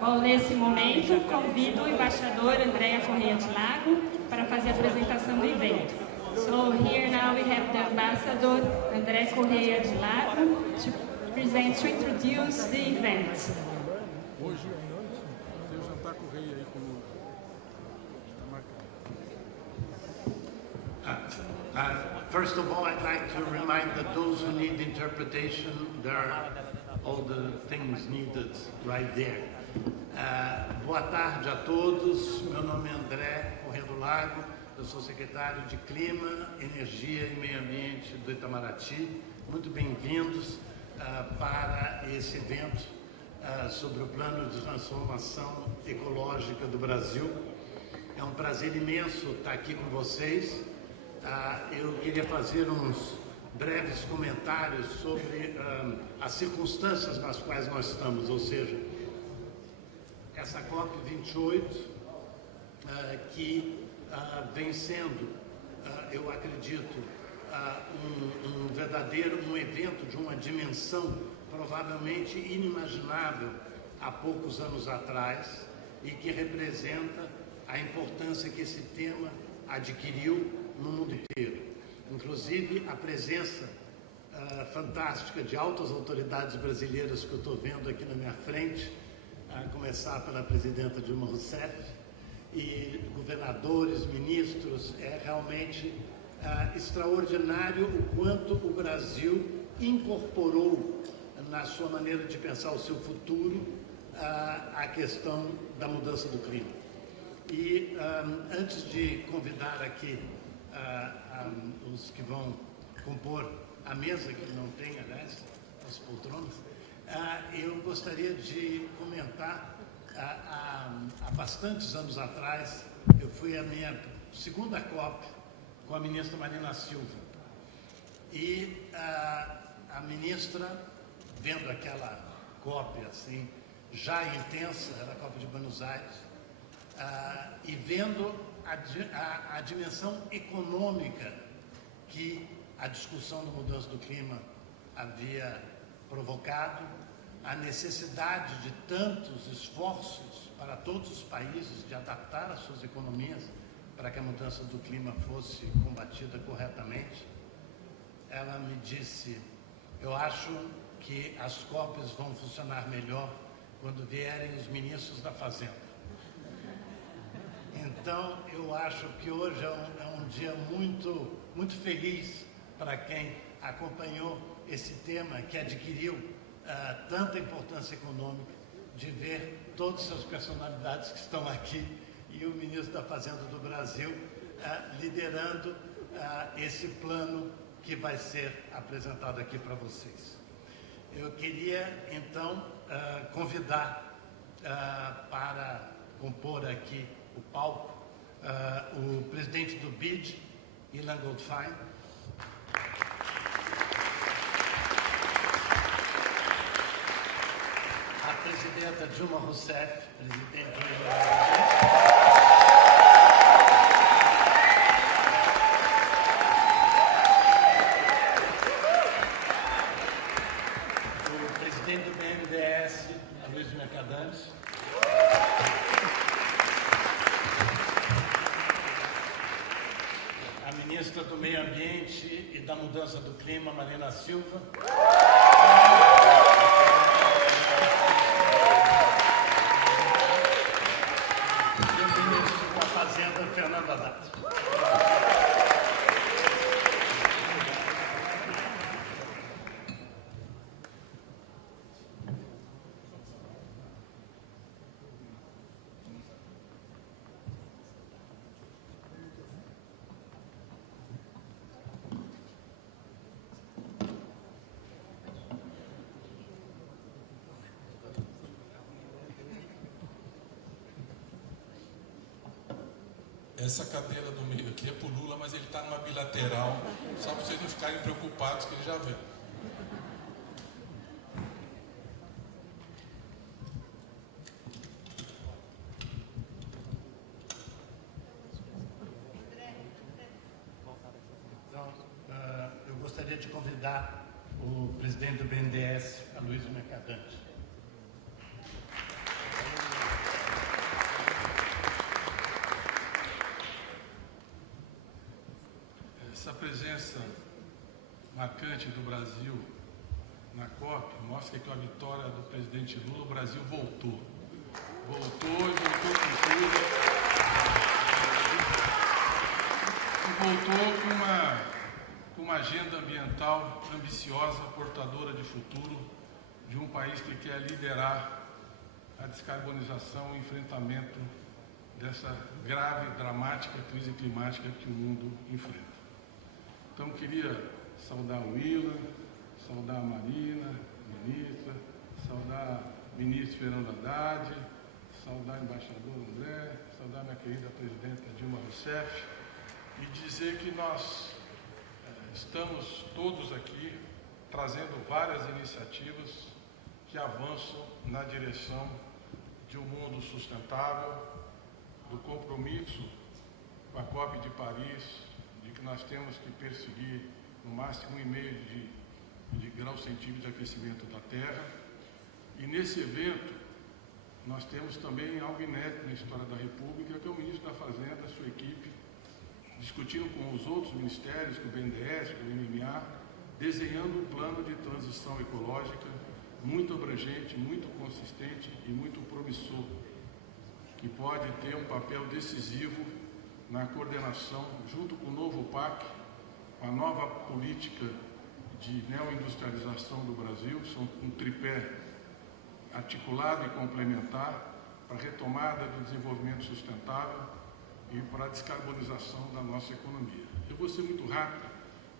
Bom, nesse momento, convido o embaixador André Correia de Lago para fazer a apresentação do evento. So here now we have the ambassador André Correia de Lago to introduce the event. Hoje tem o jantar Correia aí com o Lula. Está marcado. First of all, I'd like to remind that those who need interpretation, there are all the things needed right there. Boa tarde a todos, meu nome é André Correia do Lago, eu sou secretário de Clima, Energia e Meio Ambiente do Itamaraty. Muito bem-vindos para esse evento sobre o plano de transformação ecológica do Brasil. É um prazer imenso estar aqui com vocês. Eu queria fazer uns breves comentários sobre as circunstâncias nas quais nós estamos, ou seja, essa COP28, que vem sendo, eu acredito, um evento de uma dimensão provavelmente inimaginável há poucos anos atrás e que representa a importância que esse tema adquiriu no mundo inteiro. Inclusive, a presença fantástica de altas autoridades brasileiras que eu estou vendo aqui na minha frente, a começar pela presidenta Dilma Rousseff, e governadores, ministros, é realmente extraordinário o quanto o Brasil incorporou na sua maneira de pensar o seu futuro a questão da mudança do clima. E antes de convidar aqui os que vão compor a mesa, que não tem, aliás, as poltronas, eu gostaria de comentar, há bastantes anos atrás, eu fui à minha segunda COP com a ministra Marina Silva. E a ministra, vendo aquela COP assim, já intensa, era a COP de Buenos Aires, e vendo a dimensão econômica que a discussão da mudança do clima havia provocado, a necessidade de tantos esforços para todos os países de adaptar as suas economias para que a mudança do clima fosse combatida corretamente, ela me disse: eu acho que as COPs vão funcionar melhor quando vierem os ministros da Fazenda. Então, eu acho que hoje é um dia muito, muito feliz para quem acompanhou esse tema que adquiriu tanta importância econômica, de ver todas as personalidades que estão aqui e o ministro da Fazenda do Brasil liderando esse plano que vai ser apresentado aqui para vocês. Eu queria, então, convidar para compor aqui o palco o presidente do BID, Ilan Goldfein, a presidenta Dilma Rousseff, presidente o presidente do BNDES, Luiz Mercadante, a ministra do Meio Ambiente e da Mudança do Clima, Marina Silva, e o ministro da Fazenda, Fernando Haddad. Essa cadeira do meio aqui é pro Lula, mas ele está numa bilateral, só para vocês não ficarem preocupados que ele já veio. Então, eu gostaria de convidar o presidente do BNDES, Luiz Mercadante. presença marcante do Brasil na COP mostra que com a vitória do presidente Lula, o Brasil voltou. Voltou e voltou com tudo. E voltou com uma agenda ambiental ambiciosa, portadora de futuro, de um país que quer liderar a descarbonização e o enfrentamento dessa grave, dramática crise climática que o mundo enfrenta. Então, queria saudar o Willa, saudar a Marina, ministra, saudar o ministro Fernando Haddad, saudar o embaixador André, saudar minha querida presidenta Dilma Rousseff e dizer que nós estamos todos aqui trazendo várias iniciativas que avançam na direção de um mundo sustentável, do compromisso com a COP de Paris, de que nós temos que perseguir no máximo 1,5 de grau centímetro de aquecimento da Terra. E nesse evento, nós temos também algo inédito na história da República, que é o ministro da Fazenda, a sua equipe, discutindo com os outros ministérios, com o BNDES, com o MMA, desenhando um plano de transição ecológica muito abrangente, muito consistente e muito promissor, que pode ter um papel decisivo na coordenação, junto com o novo PAC, com a nova política de neoindustrialização do Brasil, são um tripé articulado e complementar para a retomada do desenvolvimento sustentável e para a descarbonização da nossa economia. Eu vou ser muito rápido,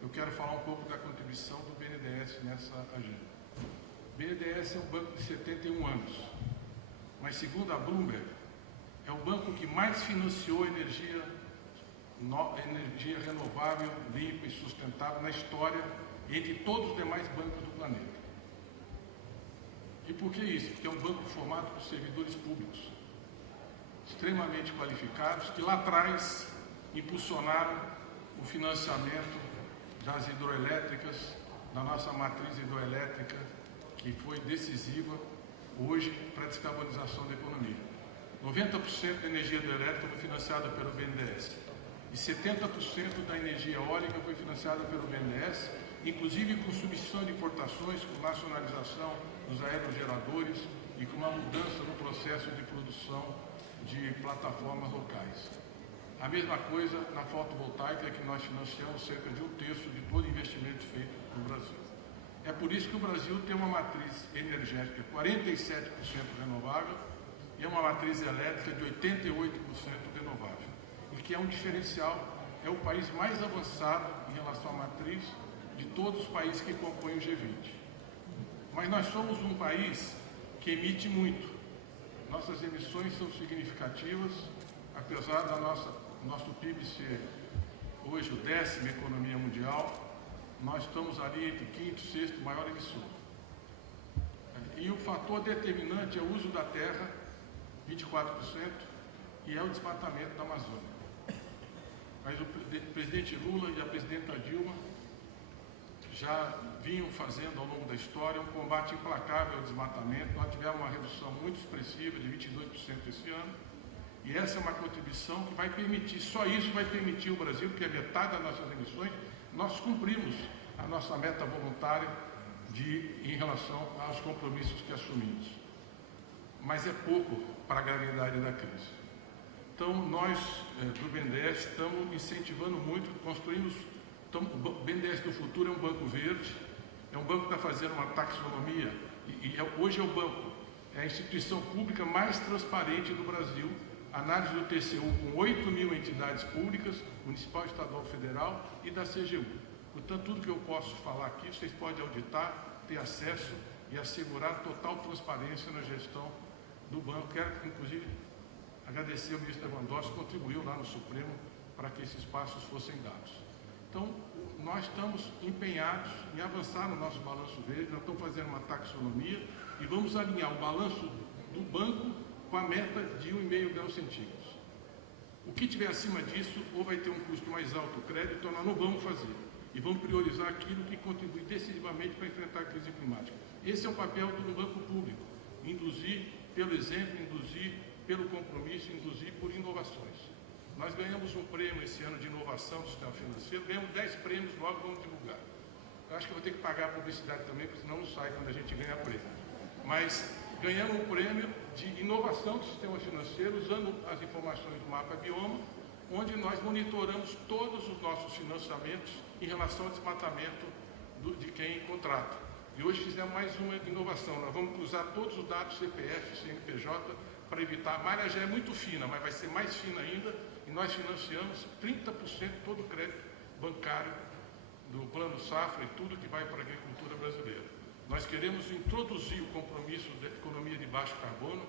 eu quero falar um pouco da contribuição do BNDES nessa agenda. O BNDES é um banco de 71 anos, mas segundo a Bloomberg, é o banco que mais financiou energia renovável, limpa e sustentável na história, entre todos os demais bancos do planeta. E por que isso? Porque é um banco formado por servidores públicos, extremamente qualificados, que lá atrás impulsionaram o financiamento das hidroelétricas, da nossa matriz hidroelétrica, que foi decisiva hoje para a descarbonização da economia. 90% da energia hidrelétrica foi financiada pelo BNDES e 70% da energia eólica foi financiada pelo BNDES, inclusive com substituição de importações, com nacionalização dos aerogeradores e com uma mudança no processo de produção de plataformas locais. A mesma coisa na fotovoltaica, que nós financiamos cerca de 1/3 de todo investimento feito no Brasil. É por isso que o Brasil tem uma matriz energética 47% renovável e uma matriz elétrica de 88% renovável, e que é um diferencial, é o país mais avançado em relação à matriz de todos os países que compõem o G20. Mas nós somos um país que emite muito. Nossas emissões são significativas, apesar do nosso PIB ser hoje o 10ª economia mundial, nós estamos ali entre o 5º e 6º maior emissor. E o fator determinante é o uso da terra, 24%, e é o desmatamento da Amazônia. Mas o presidente Lula e a presidenta Dilma já vinham fazendo ao longo da história um combate implacável ao desmatamento. Nós tivemos uma redução muito expressiva de 22% esse ano, e essa é uma contribuição que vai permitir, só isso vai permitir o Brasil, que é metade das nossas emissões, nós cumprimos a nossa meta voluntária em relação aos compromissos que assumimos. Mas é pouco para a gravidade da crise. Então, nós, do BNDES, estamos incentivando muito, o BNDES do Futuro é um banco verde, é um banco que está fazendo uma taxonomia, hoje é o banco, é a instituição pública mais transparente do Brasil, análise do TCU com 8.000 entidades públicas, municipal, estadual, federal e da CGU. Portanto, tudo que eu posso falar aqui, vocês podem auditar, ter acesso e assegurar total transparência na gestão do banco. Quero, inclusive, agradecer ao ministro Lewandowski, que contribuiu lá no Supremo para que esses passos fossem dados. Então, nós estamos empenhados em avançar no nosso balanço verde, nós estamos fazendo uma taxonomia e vamos alinhar o balanço do banco com a meta de 1,5 graus centígrados. O que tiver acima disso, ou vai ter um custo mais alto o crédito, ou nós não vamos fazer. E vamos priorizar aquilo que contribui decisivamente para enfrentar a crise climática. Esse é o papel do banco público, induzir pelo exemplo, induzir pelo compromisso, induzir por inovações. Nós ganhamos um prêmio esse ano de inovação do sistema financeiro, ganhamos 10 prêmios, logo vamos divulgar. Eu acho que eu vou ter que pagar a publicidade também, porque senão não sai quando a gente ganha prêmio. Mas ganhamos um prêmio de inovação do sistema financeiro, usando as informações do Mapa Bioma, onde nós monitoramos todos os nossos financiamentos em relação ao desmatamento de quem contrata. E hoje fizemos mais uma inovação. Nós vamos cruzar todos os dados CPF, CNPJ, para evitar. A malha já é muito fina, mas vai ser mais fina ainda, e nós financiamos 30% todo o crédito bancário do Plano Safra e tudo que vai para a agricultura brasileira. Nós queremos introduzir o compromisso da economia de baixo carbono,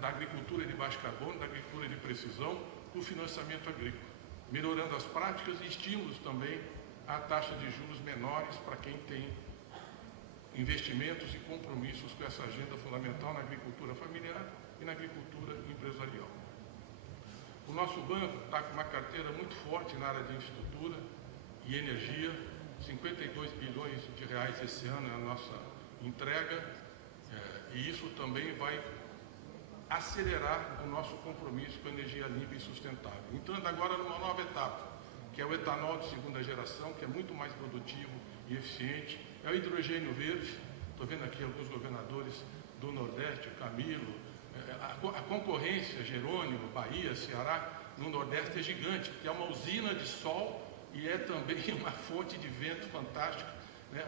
da agricultura de baixo carbono, da agricultura de precisão, para o financiamento agrícola, melhorando as práticas e estímulos também à taxa de juros menores para quem tem investimentos e compromissos com essa agenda fundamental na agricultura familiar e na agricultura empresarial. O nosso banco está com uma carteira muito forte na área de infraestrutura e energia, 52 bilhões de reais esse ano é a nossa entrega, e isso também vai acelerar o nosso compromisso com a energia limpa e sustentável. Entrando agora numa nova etapa, que é o etanol de segunda geração, que é muito mais produtivo e eficiente, é o hidrogênio verde. Estou vendo aqui alguns governadores do Nordeste, o Camilo, a concorrência, Jerônimo, Bahia, Ceará, no Nordeste é gigante, porque é uma usina de sol e é também uma fonte de vento fantástico, né?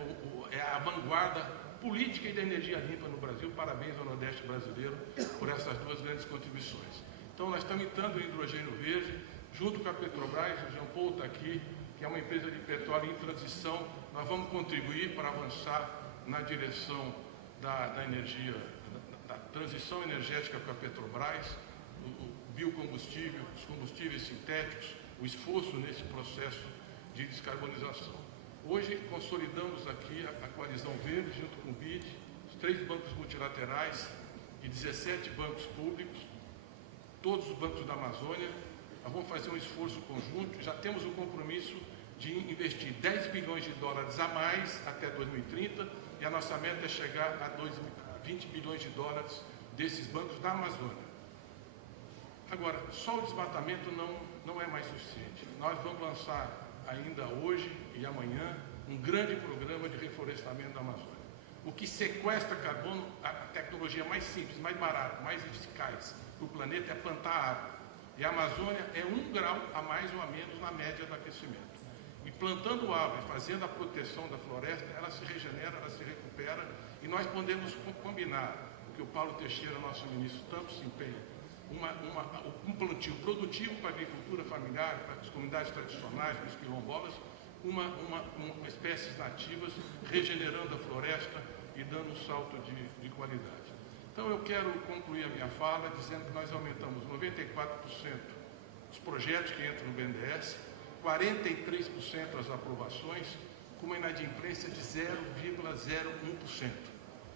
É a vanguarda política e da energia limpa no Brasil. Parabéns ao Nordeste brasileiro por essas duas grandes contribuições. Então, nós estamos entrando em hidrogênio verde, junto com a Petrobras, o Jean Paul está aqui, que é uma empresa de petróleo em transição. Nós vamos contribuir para avançar na direção da energia, da transição energética com a Petrobras, o biocombustível, os combustíveis sintéticos, o esforço nesse processo de descarbonização. Hoje, consolidamos aqui a coalizão verde, junto com o BID, os 3 bancos multilaterais e 17 bancos públicos, todos os bancos da Amazônia. Nós vamos fazer um esforço conjunto, já temos o compromisso de investir 10 bilhões de dólares a mais até 2030, e a nossa meta é chegar a 20 bilhões de dólares desses bancos da Amazônia. Agora, só o desmatamento não é mais suficiente. Nós vamos lançar ainda hoje e amanhã um grande programa de reflorestamento da Amazônia. O que sequestra carbono, a tecnologia mais simples, mais barata, mais eficaz para o planeta é plantar árvore. E a Amazônia é 1 grau a mais ou a menos na média do aquecimento. E plantando árvore, fazendo a proteção da floresta, ela se regenera, ela se recupera, e nós podemos combinar o que o Paulo Teixeira, nosso ministro, tanto se empenha, um plantio produtivo para a agricultura familiar, para as comunidades tradicionais, para os quilombolas, espécies nativas, regenerando a floresta e dando um salto de qualidade. Então, eu quero concluir a minha fala dizendo que nós aumentamos 94% os projetos que entram no BNDES, 43% as aprovações, com uma inadimplência de 0,01%.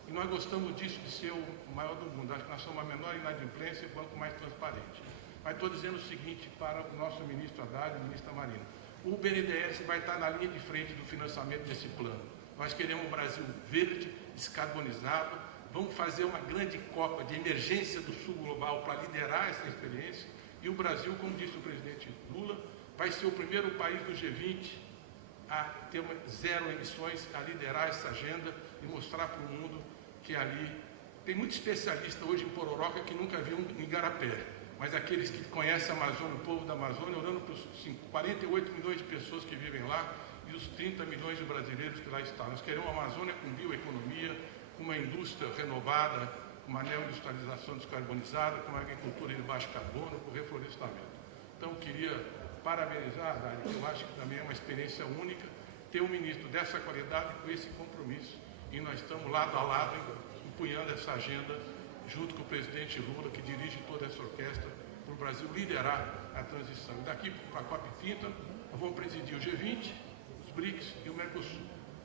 E nós gostamos disso, de ser o maior do mundo. Acho que nós somos a menor inadimplência e o banco mais transparente. Mas estou dizendo o seguinte para o nosso ministro Haddad e a ministra Marina. O BNDES vai estar na linha de frente do financiamento desse plano. Nós queremos um Brasil verde, descarbonizado. Vamos fazer uma grande Copa de emergência do sul global para liderar essa experiência. E o Brasil, como disse o presidente Lula, vai ser o primeiro país do G20 a ter 0 emissões, a liderar essa agenda e mostrar para o mundo que ali tem muito especialista hoje em Pororoca que nunca viu um igarapé, mas aqueles que conhecem a Amazônia, o povo da Amazônia, olhando para os 48 milhões de pessoas que vivem lá e os 30 milhões de brasileiros que lá estão. Nós queremos uma Amazônia com bioeconomia, com uma indústria renovada, com uma neoindustrialização descarbonizada, com uma agricultura de baixo carbono, com reflorestamento. Então, queria parabenizar, Dani, que eu acho que também é uma experiência única ter um ministro dessa qualidade com esse compromisso. E nós estamos lado a lado empunhando essa agenda junto com o presidente Lula, que dirige toda essa orquestra, para o Brasil liderar a transição. E daqui para a COP30, nós vamos presidir o G20, os BRICS e o Mercosul.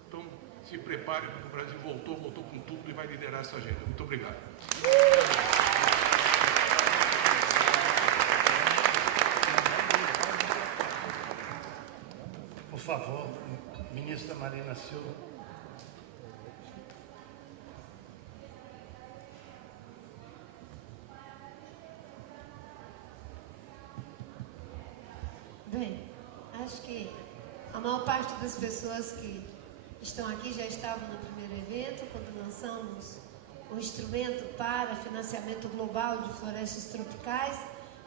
Então, se prepare, porque o Brasil voltou com tudo e vai liderar essa agenda. Muito obrigado. Por favor, ministra Marina Silva. Acho que a maior parte das pessoas que estão aqui já estavam no primeiro evento, quando lançamos um instrumento para financiamento global de florestas tropicais,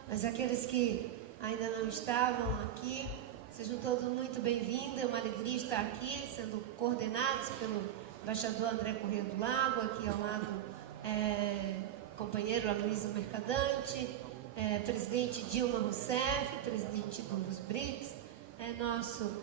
mas aqueles que ainda não estavam aqui, sejam todos muito bem-vindos. É uma alegria estar aqui, sendo coordenados pelo embaixador André Corrêa do Lago, aqui ao lado, companheiro Aloysio Mercadante, presidente Dilma Rousseff, presidente dos BRICS, nosso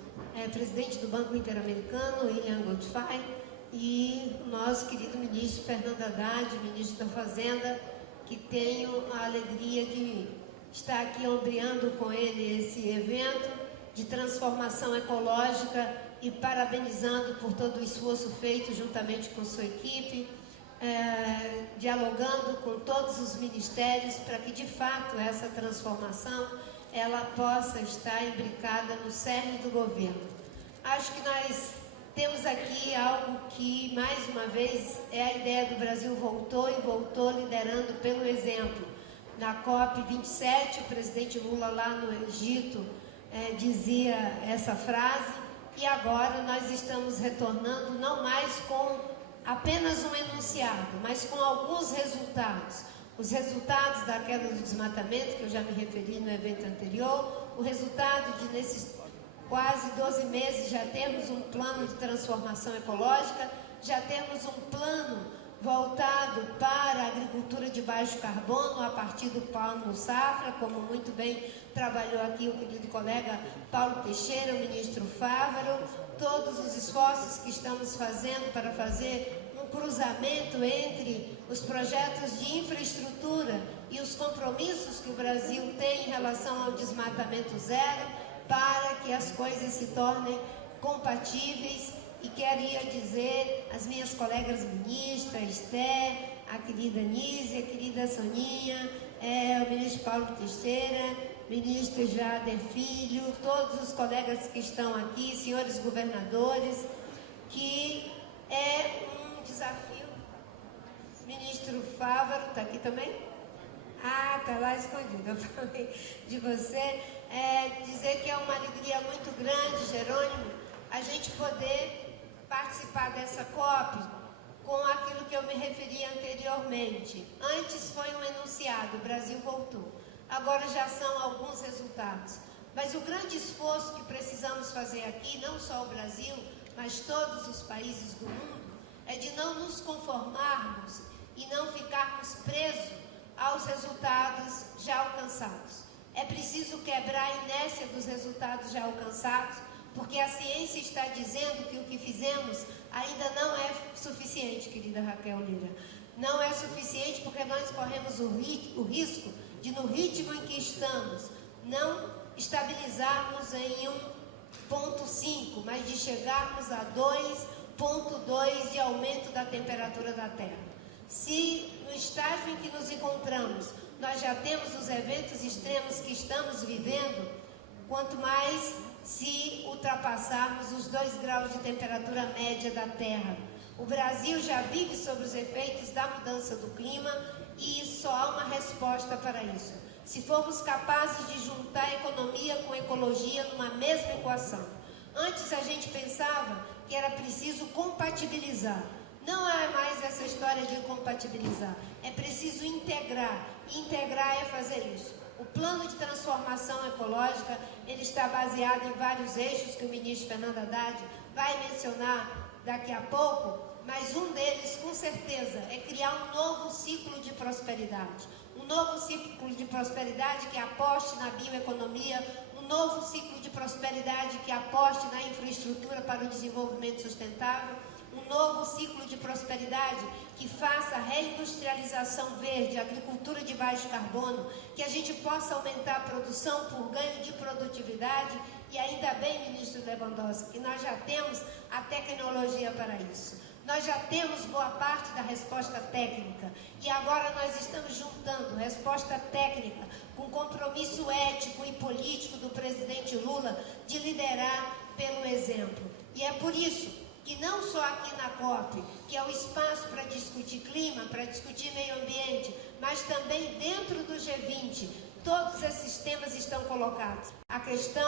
presidente do Banco Interamericano, William Goldfein, e o nosso querido ministro Fernando Haddad, ministro da Fazenda, que tenho a alegria de estar aqui ombreando com ele esse evento de transformação ecológica e parabenizando por todo o esforço feito juntamente com sua equipe, dialogando com todos os ministérios para que, de fato, essa transformação ela possa estar imbricada no cerne do governo. Acho que nós temos aqui algo que, mais uma vez, é a ideia do Brasil voltou e voltou liderando pelo exemplo. Na COP27, o presidente Lula lá no Egito dizia essa frase, e agora nós estamos retornando não mais com apenas um enunciado, mas com alguns resultados. Os resultados da queda do desmatamento, que eu já me referi no evento anterior, o resultado de, nesses quase 12 meses, já temos um plano de transformação ecológica, já temos um plano voltado para a agricultura de baixo carbono, a partir do plano Safra, como muito bem trabalhou aqui o querido colega Paulo Teixeira, o ministro Fávaro, todos os esforços que estamos fazendo para fazer um cruzamento entre os projetos de infraestrutura e os compromissos que o Brasil tem em relação ao desmatamento zero, para que as coisas se tornem compatíveis. E queria dizer às minhas colegas ministras, Esté, a querida Nízia, a querida Soninha, o ministro Paulo Teixeira, ministro Jader Filho, todos os colegas que estão aqui, senhores governadores, que é um desafio. Ministro Fávaro, está aqui também? Ah, está lá escondido, eu falei de você. Dizer que é uma alegria muito grande, Jerônimo, a gente poder participar dessa COP com aquilo que eu me referi anteriormente. Antes foi um enunciado, o Brasil voltou. Agora já são alguns resultados. Mas o grande esforço que precisamos fazer aqui, não só o Brasil, mas todos os países do mundo, é de não nos conformarmos e não ficarmos presos aos resultados já alcançados. É preciso quebrar a inércia dos resultados já alcançados, porque a ciência está dizendo que o que fizemos ainda não é suficiente, querida Raquel Lira. Não é suficiente porque nós corremos o risco de, no ritmo em que estamos, não estabilizarmos em 1,5, mas de chegarmos a 2,2 de aumento da temperatura da Terra. Se no estágio em que nos encontramos, nós já temos os eventos extremos que estamos vivendo, quanto mais se ultrapassarmos os 2 graus de temperatura média da Terra. O Brasil já vive sob os efeitos da mudança do clima e só há uma resposta para isso. Se formos capazes de juntar economia com ecologia numa mesma equação. Antes a gente pensava que era preciso compatibilizar. Não é mais essa história de compatibilizar. É preciso integrar. Integrar é fazer isso. O plano de transformação ecológica, ele está baseado em vários eixos que o ministro Fernando Haddad vai mencionar daqui a pouco, mas um deles, com certeza, é criar um novo ciclo de prosperidade. Um novo ciclo de prosperidade que aposte na bioeconomia, um novo ciclo de prosperidade que aposte na infraestrutura para o desenvolvimento sustentável, um novo ciclo de prosperidade que faça a reindustrialização verde, a agricultura de baixo carbono, que a gente possa aumentar a produção por ganho de produtividade. E ainda bem, ministro Lewandowski, que nós já temos a tecnologia para isso. Nós já temos boa parte da resposta técnica e agora nós estamos juntando resposta técnica com compromisso ético e político do presidente Lula de liderar pelo exemplo. E é por isso que não só aqui na COP, que é o espaço para discutir clima, para discutir meio ambiente, mas também dentro do G20, todos esses temas estão colocados. A questão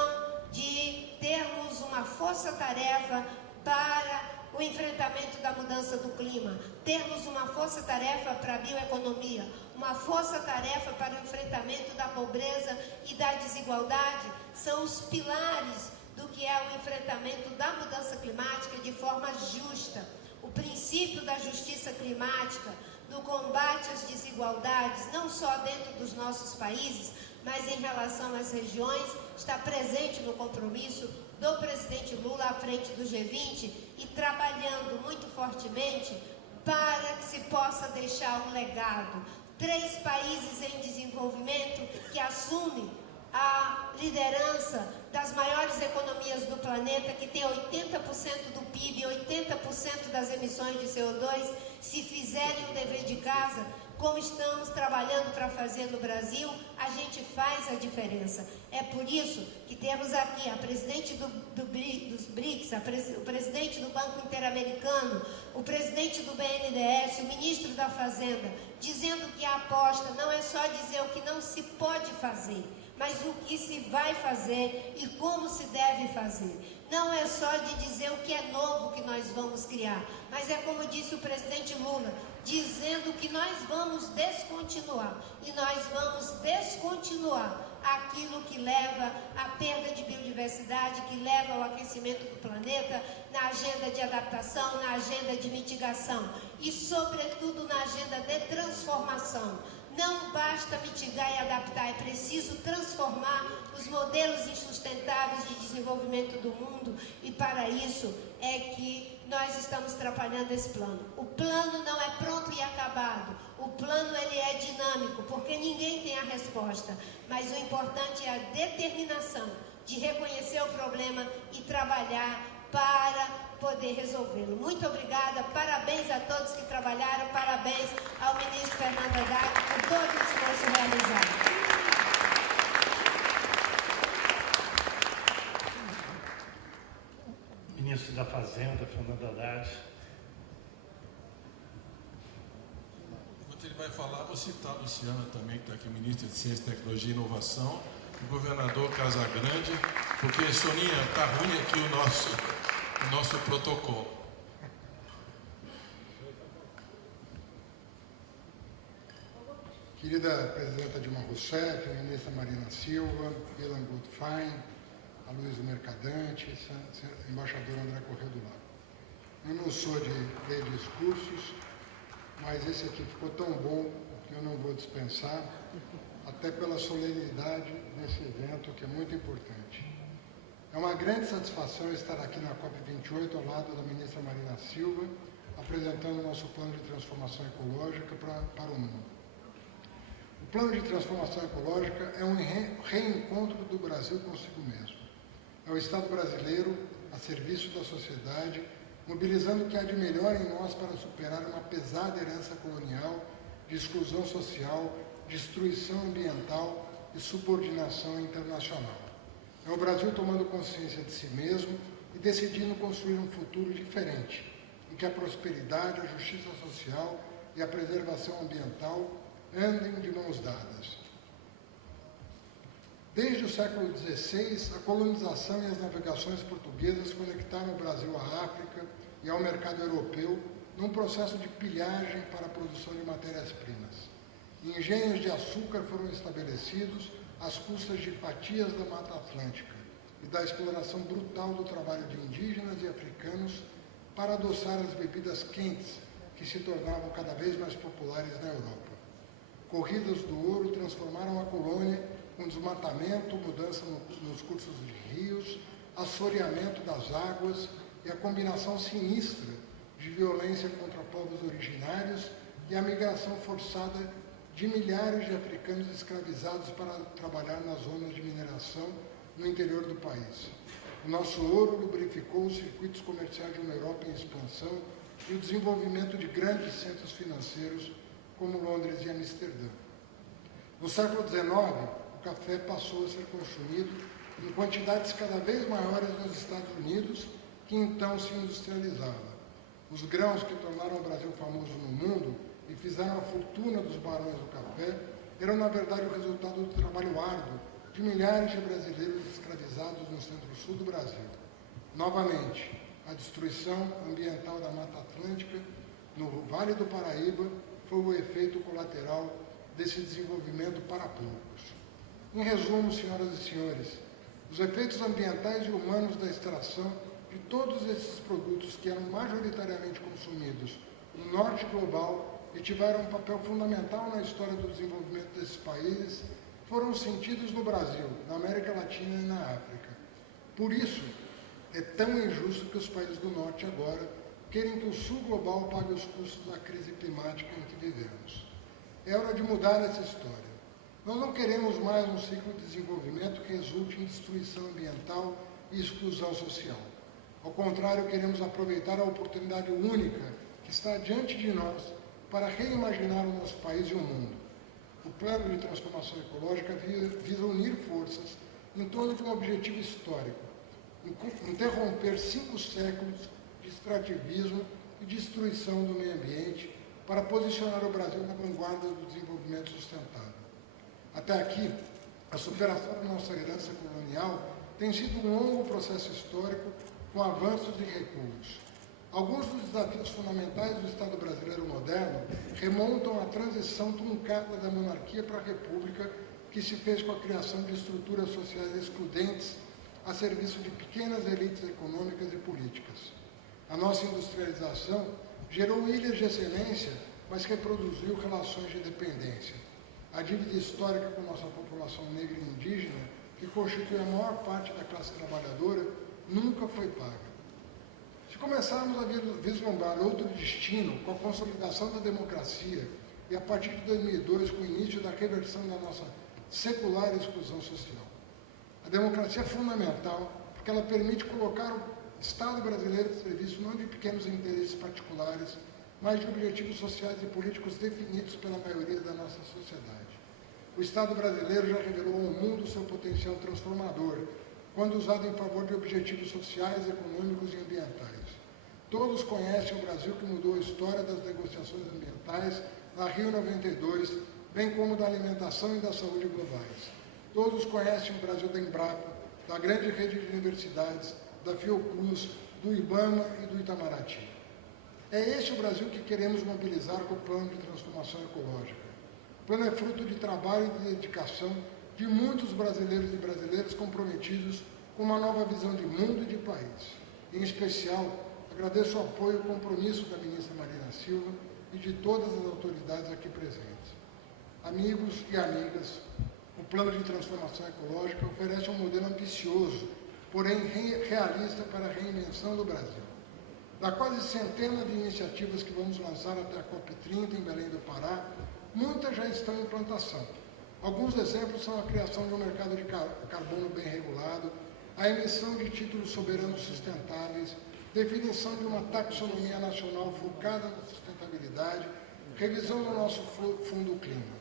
de termos uma força-tarefa para o enfrentamento da mudança do clima, termos uma força-tarefa para a bioeconomia, uma força-tarefa para o enfrentamento da pobreza e da desigualdade, são os pilares do que é o enfrentamento da mudança climática de forma justa. O princípio da justiça climática, do combate às desigualdades, não só dentro dos nossos países, mas em relação às regiões, está presente no compromisso do presidente Lula à frente do G20 e trabalhando muito fortemente para que se possa deixar um legado. 3 países em desenvolvimento que assumem a liderança das maiores economias do planeta, que tem 80% do PIB, 80% das emissões de CO2, se fizerem o dever de casa, como estamos trabalhando para fazer no Brasil, a gente faz a diferença. É por isso que temos aqui a presidente dos BRICS, o presidente do Banco Interamericano, o presidente do BNDES, o ministro da Fazenda, dizendo que a aposta não é só dizer o que não se pode fazer, mas o que se vai fazer e como se deve fazer. Não é só de dizer o que é novo que nós vamos criar, mas é como disse o presidente Lula, dizendo que nós vamos descontinuar. E nós vamos descontinuar aquilo que leva à perda de biodiversidade, que leva ao aquecimento do planeta, na agenda de adaptação, na agenda de mitigação e, sobretudo, na agenda de transformação. Não basta mitigar e adaptar, é preciso transformar os modelos insustentáveis de desenvolvimento do mundo e para isso é que nós estamos trabalhando esse plano. O plano não é pronto e acabado, o plano ele é dinâmico, porque ninguém tem a resposta, mas o importante é a determinação de reconhecer o problema e trabalhar para poder resolvê-lo. Muito obrigada, parabéns a todos que trabalharam, parabéns ao ministro Fernando Haddad por todo o esforço realizado. Ministro da Fazenda, Fernando Haddad. Enquanto ele vai falar, vou citar a Luciana também, que está aqui, ministra de Ciência, Tecnologia e Inovação, o governador Casagrande, porque, Soninha, está ruim aqui o nosso protocolo. Querida presidenta Dilma Rousseff, ministra Marina Silva, Ilan Goldfein, Aloysio Mercadante, embaixador André Corrêa do Lago. Eu não sou de ler discursos, mas esse aqui ficou tão bom que eu não vou dispensar, até pela solenidade desse evento, que é muito importante. É uma grande satisfação estar aqui na COP28 ao lado da ministra Marina Silva, apresentando o nosso plano de transformação ecológica para o mundo. O plano de transformação ecológica é um reencontro do Brasil consigo mesmo. É o Estado brasileiro a serviço da sociedade, mobilizando o que há de melhor em nós para superar uma pesada herança colonial de exclusão social, destruição ambiental e subordinação internacional. É o Brasil tomando consciência de si mesmo e decidindo construir um futuro diferente, em que a prosperidade, a justiça social e a preservação ambiental andem de mãos dadas. Desde o século XVI, a colonização e as navegações portuguesas conectaram o Brasil à África e ao mercado europeu num processo de pilhagem para a produção de matérias-primas. Engenhos de açúcar foram estabelecidos às custas de fatias da Mata Atlântica e da exploração brutal do trabalho de indígenas e africanos para adoçar as bebidas quentes que se tornavam cada vez mais populares na Europa. Corridas do ouro transformaram a colônia com desmatamento, mudança nos cursos de rios, assoreamento das águas e a combinação sinistra de violência contra povos originários e a migração forçada de milhares de africanos escravizados para trabalhar nas zonas de mineração no interior do país. O nosso ouro lubrificou os circuitos comerciais de uma Europa em expansão e o desenvolvimento de grandes centros financeiros como Londres e Amsterdã. No século XIX, o café passou a ser consumido em quantidades cada vez maiores nos Estados Unidos, que então se industrializava. Os grãos que tornaram o Brasil famoso no mundo e fizeram a fortuna dos barões do café eram, na verdade, o resultado do trabalho árduo de milhares de brasileiros escravizados no centro-sul do Brasil. Novamente, a destruição ambiental da Mata Atlântica, no Vale do Paraíba, foi o efeito colateral desse desenvolvimento para poucos. Em resumo, senhoras e senhores, os efeitos ambientais e humanos da extração de todos esses produtos que eram majoritariamente consumidos no norte global e tiveram um papel fundamental na história do desenvolvimento desses países, foram sentidos no Brasil, na América Latina e na África. Por isso, é tão injusto que os países do norte agora querem que o sul global pague os custos da crise climática em que vivemos. É hora de mudar essa história. Nós não queremos mais um ciclo de desenvolvimento que resulte em destruição ambiental e exclusão social. Ao contrário, queremos aproveitar a oportunidade única que está diante de nós para reimaginar o nosso país e o mundo. O Plano de Transformação Ecológica visa unir forças em torno de um objetivo histórico: interromper 5 séculos de extrativismo e destruição do meio ambiente para posicionar o Brasil na vanguarda do desenvolvimento sustentável. Até aqui, a superação da nossa herança colonial tem sido um longo processo histórico com avanços e recuos. Alguns dos desafios fundamentais do Estado brasileiro moderno remontam à transição truncada da monarquia para a república, que se fez com a criação de estruturas sociais excludentes a serviço de pequenas elites econômicas e políticas. A nossa industrialização gerou ilhas de excelência, mas reproduziu relações de dependência. A dívida histórica com nossa população negra e indígena, que constitui a maior parte da classe trabalhadora, nunca foi paga. Se começarmos a vislumbrar outro destino com a consolidação da democracia e a partir de 2002 com o início da reversão da nossa secular exclusão social. A democracia é fundamental porque ela permite colocar o Estado brasileiro a serviço não de pequenos interesses particulares, mas de objetivos sociais e políticos definidos pela maioria da nossa sociedade. O Estado brasileiro já revelou ao mundo seu potencial transformador, quando usado em favor de objetivos sociais, econômicos e ambientais. Todos conhecem o Brasil que mudou a história das negociações ambientais na Rio 92, bem como da alimentação e da saúde globais. Todos conhecem o Brasil da Embrapa, da grande rede de universidades, da Fiocruz, do IBAMA e do Itamaraty. É este o Brasil que queremos mobilizar com o Plano de Transformação Ecológica. O plano é fruto de trabalho e de dedicação de muitos brasileiros e brasileiras comprometidos com uma nova visão de mundo e de país. Em especial, agradeço o apoio e o compromisso da ministra Marina Silva e de todas as autoridades aqui presentes. Amigos e amigas, o Plano de Transformação Ecológica oferece um modelo ambicioso, porém realista para a reinvenção do Brasil. Da quase centena de iniciativas que vamos lançar até a COP30 em Belém do Pará, muitas já estão em implantação. Alguns exemplos são a criação de um mercado de carbono bem regulado, a emissão de títulos soberanos sustentáveis, definição de uma taxonomia nacional focada na sustentabilidade, revisão do nosso Fundo Clima.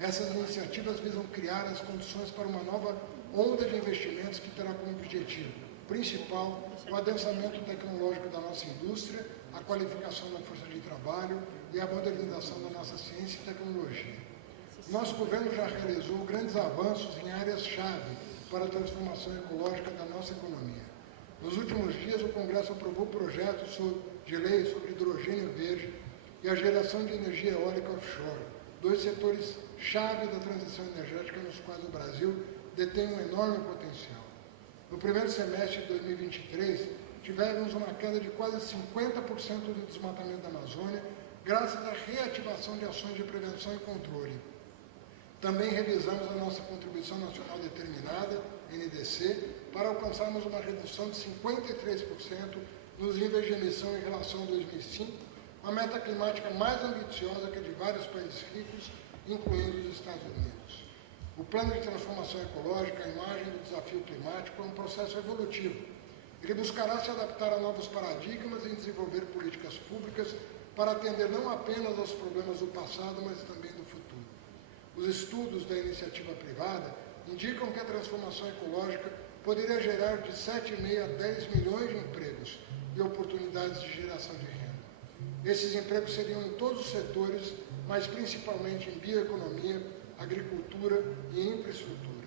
Essas iniciativas visam criar as condições para uma nova onda de investimentos que terá como objetivo principal o adensamento tecnológico da nossa indústria, a qualificação da força de trabalho e a modernização da nossa ciência e tecnologia. Nosso governo já realizou grandes avanços em áreas-chave para a transformação ecológica da nossa economia. Nos últimos dias, o Congresso aprovou projetos de lei sobre hidrogênio verde e a geração de energia eólica offshore, 2 setores-chave da transição energética nos quais o Brasil detém um enorme potencial. No primeiro semestre de 2023, tivemos uma queda de quase 50% do desmatamento da Amazônia, graças à reativação de ações de prevenção e controle. Também revisamos a nossa Contribuição Nacional Determinada, NDC, para alcançarmos uma redução de 53% nos níveis de emissão em relação a 2005, uma meta climática mais ambiciosa que a de vários países ricos, incluindo os Estados Unidos. O Plano de Transformação Ecológica, a imagem do desafio climático, é um processo evolutivo. Ele buscará se adaptar a novos paradigmas e desenvolver políticas públicas para atender não apenas aos problemas do passado, mas também do futuro. Os estudos da iniciativa privada indicam que a transformação ecológica poderia gerar de 7,5 a 10 milhões de empregos e oportunidades de geração de renda. Esses empregos seriam em todos os setores, mas principalmente em bioeconomia, agricultura e infraestrutura.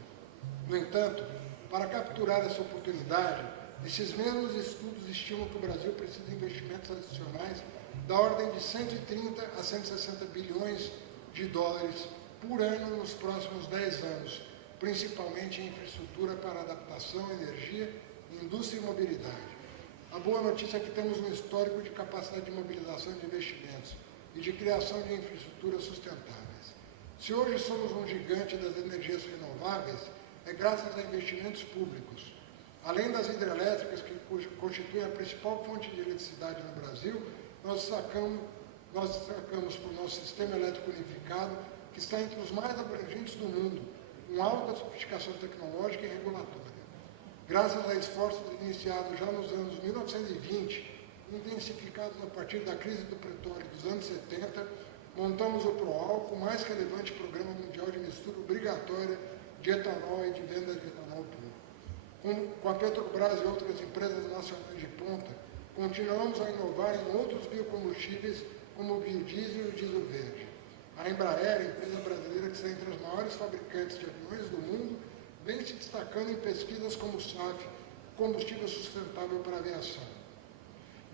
No entanto, para capturar essa oportunidade, esses mesmos estudos estimam que o Brasil precisa de investimentos adicionais da ordem de 130 a 160 bilhões de dólares por ano nos próximos 10 anos, principalmente em infraestrutura para adaptação, energia, indústria e mobilidade. A boa notícia é que temos um histórico de capacidade de mobilização de investimentos e de criação de infraestruturas sustentáveis. Se hoje somos um gigante das energias renováveis, é graças a investimentos públicos. Além das hidrelétricas, que constituem a principal fonte de eletricidade no Brasil, nós destacamos para o nosso sistema elétrico unificado, que está entre os mais abrangentes do mundo, com alta sofisticação tecnológica e regulatória. Graças a esforços iniciados já nos anos 1920, intensificados a partir da crise do petróleo dos anos 70, montamos o PROALCO, o mais relevante programa mundial de mistura obrigatória de etanol e de venda de etanol puro. Com a Petrobras e outras empresas nacionais de ponta, continuamos a inovar em outros biocombustíveis, como o biodiesel e o diesel verde. A Embraer, empresa brasileira que está entre as maiores fabricantes de aviões do mundo, vem se destacando em pesquisas como o SAF, combustível sustentável para a aviação.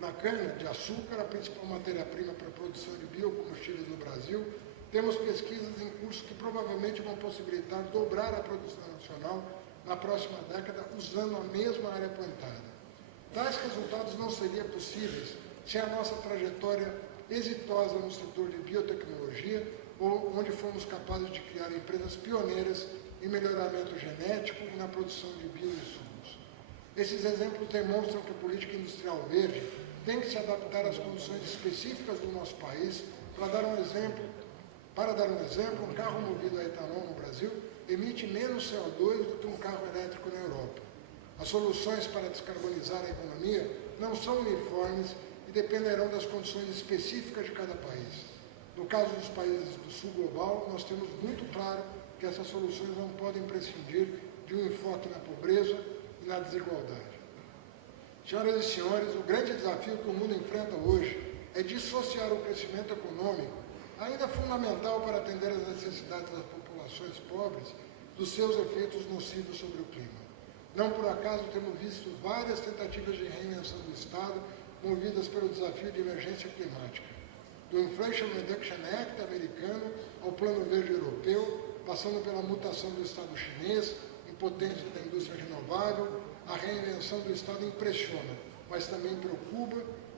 Na cana-de-açúcar, a principal matéria-prima para a produção de biocombustíveis no Brasil, temos pesquisas em curso que provavelmente vão possibilitar dobrar a produção nacional na próxima década usando a mesma área plantada. Tais resultados não seriam possíveis sem a nossa trajetória exitosa no setor de biotecnologia, onde fomos capazes de criar empresas pioneiras em melhoramento genético e na produção de bioinsumos. Esses exemplos demonstram que a política industrial verde tem que se adaptar às condições específicas do nosso país. Para dar um exemplo, um carro movido a etanol no Brasil emite menos CO2 do que um carro elétrico na Europa. As soluções para descarbonizar a economia não são uniformes e dependerão das condições específicas de cada país. No caso dos países do sul global, nós temos muito claro que essas soluções não podem prescindir de um enfoque na pobreza e na desigualdade. Senhoras e senhores, o grande desafio que o mundo enfrenta hoje é dissociar o crescimento econômico, ainda fundamental para atender às necessidades das populações pobres, dos seus efeitos nocivos sobre o clima. Não por acaso temos visto várias tentativas de reinvenção do Estado movidas pelo desafio de emergência climática. Do Inflation Reduction Act americano ao Plano Verde Europeu, passando pela mutação do Estado chinês, impotência da indústria renovável, a reinvenção do Estado impressiona, mas também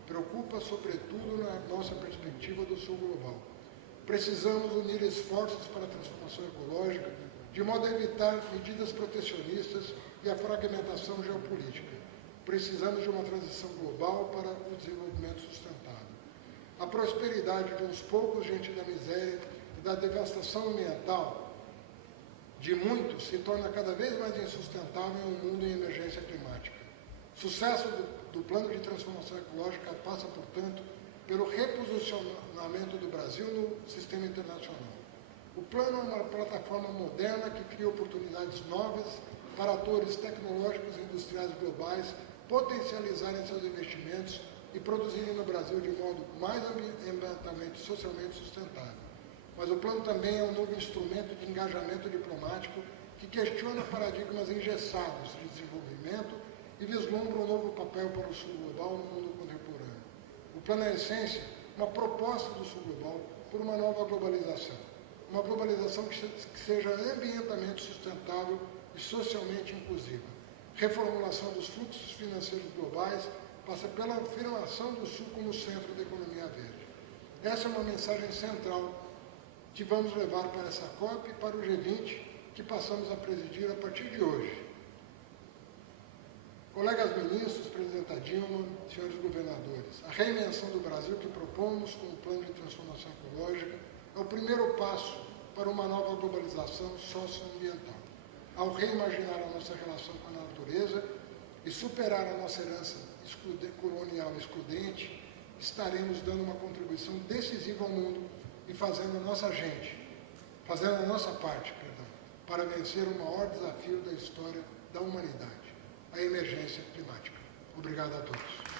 preocupa sobretudo na nossa perspectiva do sul global. Precisamos unir esforços para a transformação ecológica, de modo a evitar medidas protecionistas e a fragmentação geopolítica. Precisamos de uma transição global para o desenvolvimento sustentável. A prosperidade de uns poucos diante da miséria e da devastação ambiental de muitos se torna cada vez mais insustentável em um mundo em emergência climática. O sucesso do plano de transformação ecológica passa, portanto, pelo reposicionamento do Brasil no sistema internacional. O plano é uma plataforma moderna que cria oportunidades novas para atores tecnológicos e industriais globais potencializarem seus investimentos e produzirem no Brasil de modo mais ambientalmente e socialmente sustentável. Mas o plano também é um novo instrumento de engajamento diplomático que questiona paradigmas engessados de desenvolvimento e vislumbra um novo papel para o sul global no mundo contemporâneo. O plano é, em essência, uma proposta do sul global por uma nova globalização. Uma globalização que seja ambientalmente sustentável e socialmente inclusiva. Reformulação dos fluxos financeiros globais passa pela afirmação do Sul como centro da economia verde. Essa é uma mensagem central que vamos levar para essa COP e para o G20, que passamos a presidir a partir de hoje. Colegas ministros, presidenta Dilma, senhores governadores, a reinvenção do Brasil que propomos com o Plano de Transformação Ecológica é o primeiro passo para uma nova globalização socioambiental. Ao reimaginar a nossa relação com a natureza e superar a nossa herança colonial excludente, estaremos dando uma contribuição decisiva ao mundo e fazendo a nossa parte, para vencer o maior desafio da história da humanidade, a emergência climática. Obrigado a todos.